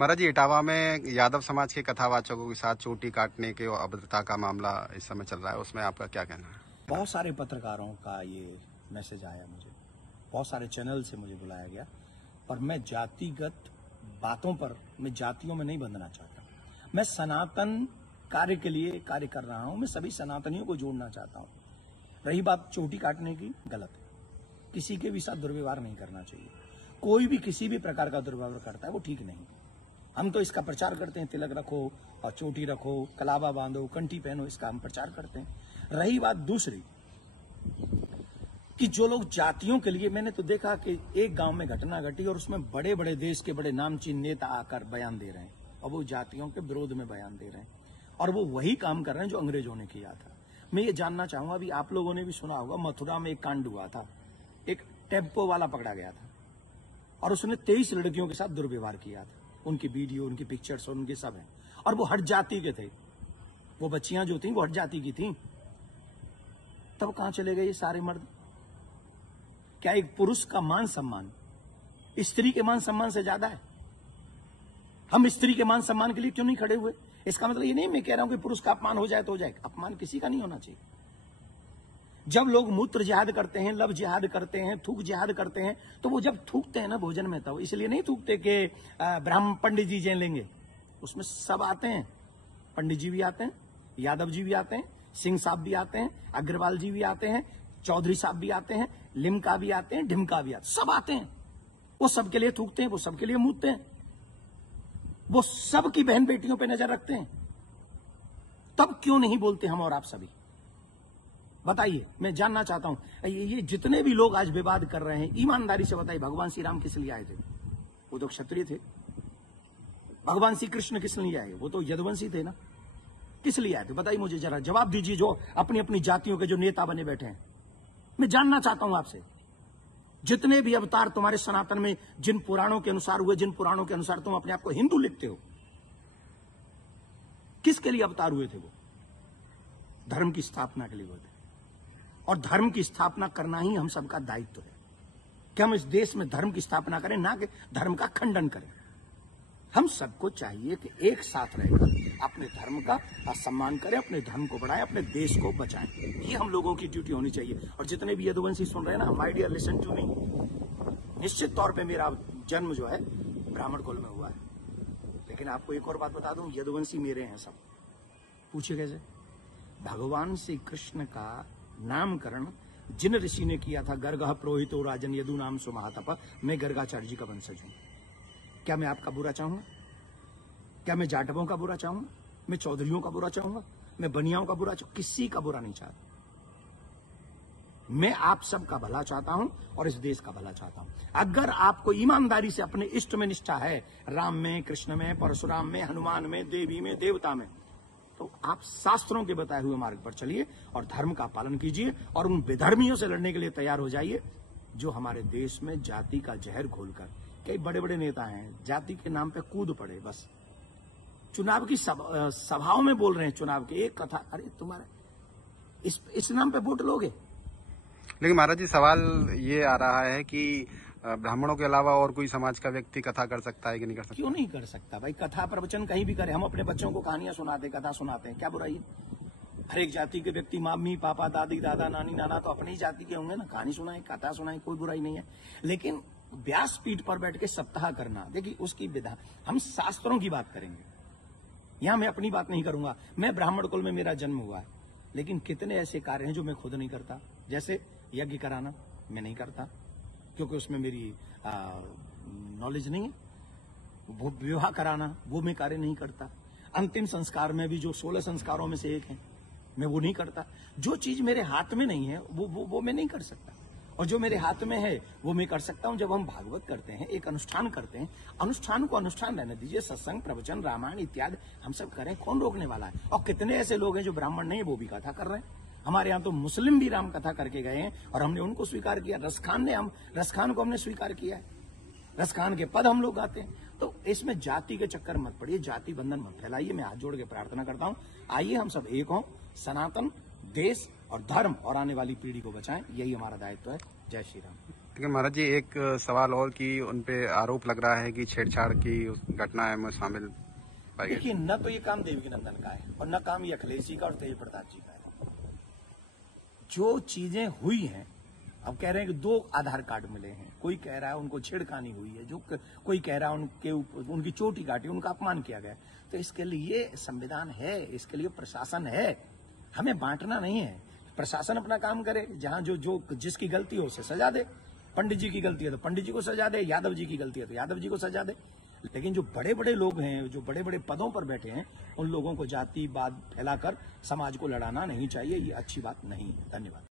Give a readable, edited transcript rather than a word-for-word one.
महाराज जी, इटावा में यादव समाज के कथावाचकों के साथ चोटी काटने के और अभद्रता का मामला इस समय चल रहा है, उसमें आपका क्या कहना है? बहुत सारे पत्रकारों का ये मैसेज आया मुझे, बहुत सारे चैनल से मुझे बुलाया गया, पर मैं जातिगत बातों पर, मैं जातियों में नहीं बंधना चाहता। मैं सनातन कार्य के लिए कार्य कर रहा हूं, मैं सभी सनातनियों को जोड़ना चाहता हूं। रही बात चोटी काटने की, गलत है। किसी के भी साथ दुर्व्यवहार नहीं करना चाहिए। कोई भी किसी भी प्रकार का दुर्व्यवहार करता है वो ठीक नहीं। हम तो इसका प्रचार करते हैं, तिलक रखो और चोटी रखो, कलावा बांधो, कंठी पहनो, इसका हम प्रचार करते हैं। रही बात दूसरी कि जो लोग जातियों के लिए, मैंने तो देखा कि एक गांव में घटना घटी और उसमें बड़े बड़े देश के बड़े नामचीन नेता आकर बयान दे रहे हैं और वो जातियों के विरोध में बयान दे रहे हैं और वो वही काम कर रहे हैं जो अंग्रेजों ने किया था। मैं ये जानना चाहूंगा, अभी आप लोगों ने भी सुना होगा, मथुरा में एक कांड हुआ था। एक टेम्पो वाला पकड़ा गया था और उसने 23 लड़कियों के साथ दुर्व्यवहार किया था। उनकी वीडियो, उनकी पिक्चर्स और उनके सब हैं और वो हट जाति के थे। वो बच्चियां जो थी वो हट जाति की थी। तब कहां चले गए ये सारे मर्द? क्या एक पुरुष का मान सम्मान स्त्री के मान सम्मान से ज्यादा है? हम स्त्री के मान सम्मान के लिए क्यों नहीं खड़े हुए? इसका मतलब ये नहीं मैं कह रहा हूं कि पुरुष का अपमान हो जाए तो हो जाए। अपमान किसी का नहीं होना चाहिए। जब लोग मूत्र जिहाद करते हैं, लव जिहाद करते हैं, थूक जिहाद करते हैं, तो वो जब थूकते हैं ना भोजन में, तो इसलिए नहीं थूकते कि ब्राह्मण पंडित जी जेल लेंगे। उसमें सब आते हैं, पंडित जी भी आते हैं, यादव जी भी आते हैं, सिंह साहब भी आते हैं, अग्रवाल जी भी आते हैं, चौधरी साहब भी आते हैं, लिमका भी आते हैं, ढिमका भी आते हैं, सब आते हैं। वो सबके लिए थूकते हैं, वो सबके लिए मूतते हैं, वो सबकी बहन बेटियों पे नजर रखते हैं। तब क्यों नहीं बोलते हम और आप सभी? बताइए, मैं जानना चाहता हूं। ये जितने भी लोग आज विवाद कर रहे हैं, ईमानदारी से बताइए, भगवान श्री राम किस लिए आए थे? वो तो क्षत्रिय थे। भगवान श्री कृष्ण किस लिए आए? वो तो यदुवंशी थे ना। किस लिए आए थे? बताइए मुझे, जरा जवाब दीजिए। जो अपनी अपनी जातियों के जो नेता बने बैठे हैं, मैं जानना चाहता हूं आपसे, जितने भी अवतार तुम्हारे सनातन में जिन पुराणों के अनुसार हुए, जिन पुराणों के अनुसार तुम अपने आप को हिंदू लिखते हो, किसके लिए अवतार हुए थे? वो धर्म की स्थापना के लिए हुए थे और धर्म की स्थापना करना ही हम सबका दायित्व है कि हम इस देश में धर्म की स्थापना करें, ना कि धर्म का खंडन करें। हम सबको चाहिए कि एक साथ रहकर अपने धर्म का सम्मान करें, अपने धर्म को बढ़ाएं, अपने देश को बचाएं। ये हम लोगों की ड्यूटी होनी चाहिए। और जितने भी यदुवंशी सुन रहे हैं ना, my dear listen to me, निश्चित तौर पे मेरा जन्म जो है ब्राह्मण कुल में हुआ है, लेकिन आपको एक और बात बता दूं, यदुवंशी मेरे हैं सब। पूछिए कैसे? भगवान श्री कृष्ण का नामकरण जिन ऋषि ने किया था, गर्गः पुरोहितो राजन यदु नाम सुमहातप, मैं गर्गाचार्य जी का वंशज हूं। क्या मैं आपका बुरा चाहूंगा? क्या मैं जाटवों का बुरा चाहूंगा? मैं चौधरियों का बुरा चाहूंगा? मैं बनियाओं का बुरा चाहूंगा? किसी का बुरा नहीं चाहता। मैं आप सबका भला चाहता हूं और इस देश का भला चाहता हूं। अगर आपको ईमानदारी से अपने इष्ट में निष्ठा है, राम में, कृष्ण में, परशुराम में, हनुमान में, देवी में, देवता में, तो आप शास्त्रों के बताए हुए मार्ग पर चलिए और धर्म का पालन कीजिए और उन विधर्मियों से लड़ने के लिए तैयार हो जाइए जो हमारे देश में जाति का जहर घोलकर, कई बड़े बड़े नेता हैं, जाति के नाम पे कूद पड़े, बस चुनाव की सभाओं में बोल रहे हैं, चुनाव की एक कथा, अरे तुम्हारे इस नाम पे वोट लोगे? लेकिन महाराज जी, सवाल ये आ रहा है कि ब्राह्मणों के अलावा और कोई समाज का व्यक्ति कथा कर सकता है कि नहीं कर सकता? क्यों नहीं कर सकता भाई? कथा प्रवचन कहीं भी करे। हम अपने बच्चों को कहानियां सुनाते, कथा सुनाते हैं, क्या बुराई है? हर एक जाति के व्यक्ति, मम्मी पापा, दादी दादा, नानी नाना तो अपनी ही जाति के होंगे ना। कहानी सुनाए, कथा सुनाए, कोई बुराई नहीं है। लेकिन व्यासपीठ पर बैठ के सप्ताह करना, देखिए उसकी विधा, हम शास्त्रों की बात करेंगे। यहां मैं अपनी बात नहीं करूंगा। मैं ब्राह्मण कुल में मेरा जन्म हुआ है, लेकिन कितने ऐसे कार्य हैं जो मैं खुद नहीं करता। जैसे यज्ञ कराना मैं नहीं करता, क्योंकि उसमें मेरी नॉलेज नहीं है। वो विवाह कराना वो मैं कार्य नहीं करता। अंतिम संस्कार में भी जो 16 संस्कारों में से एक है, मैं वो नहीं करता। जो चीज मेरे हाथ में नहीं है वो मैं नहीं कर सकता, और जो मेरे हाथ में है वो मैं कर सकता हूं। जब हम भागवत करते हैं, एक अनुष्ठान करते हैं, अनुष्ठान को अनुष्ठान रहने दीजिए। सत्संग, प्रवचन, रामायण इत्यादि हम सब करें, कौन रोकने वाला है? और कितने ऐसे लोग हैं जो ब्राह्मण नहीं है, वो भी कथा कर रहे हैं। हमारे यहाँ तो मुस्लिम भी राम कथा करके गए हैं और हमने उनको स्वीकार किया। रसखान को हमने स्वीकार किया है। रसखान के पद हम लोग गाते हैं। तो इसमें जाति के चक्कर मत पड़िए, जाति बंधन मत फैलाइए। मैं हाथ जोड़ के प्रार्थना करता हूं, आइए हम सब एक हों, सनातन देश और धर्म और आने वाली पीढ़ी को बचाएं। यही हमारा दायित्व है। जय श्री राम। लेकिन महाराज जी एक सवाल और कि उनपे आरोप लग रहा है कि छेड़छाड़ की उस घटना में शामिल पाई गई। देखिए, न तो ये काम देवकी नंदन का है और न काम ये अखिलेश जी का और तेज प्रताप जी का है। जो चीजें हुई हैं, अब कह रहे हैं कि 2 आधार कार्ड मिले हैं, कोई कह रहा है उनको छेड़खानी हुई है, जो कोई कह रहा है उनकी चोटी काटी, उनका अपमान किया गया। तो इसके लिए संविधान है, इसके लिए प्रशासन है, हमें बांटना नहीं है। प्रशासन अपना काम करे, जहां जो जिसकी गलती हो उसे सजा दे। पंडित जी की गलती है तो पंडित जी को सजा दे, यादव जी की गलती है तो यादव जी को सजा दे। लेकिन जो बड़े बड़े लोग हैं, जो बड़े बड़े पदों पर बैठे हैं, उन लोगों को जातिवाद फैलाकर समाज को लड़ाना नहीं चाहिए। ये अच्छी बात नहीं है। धन्यवाद।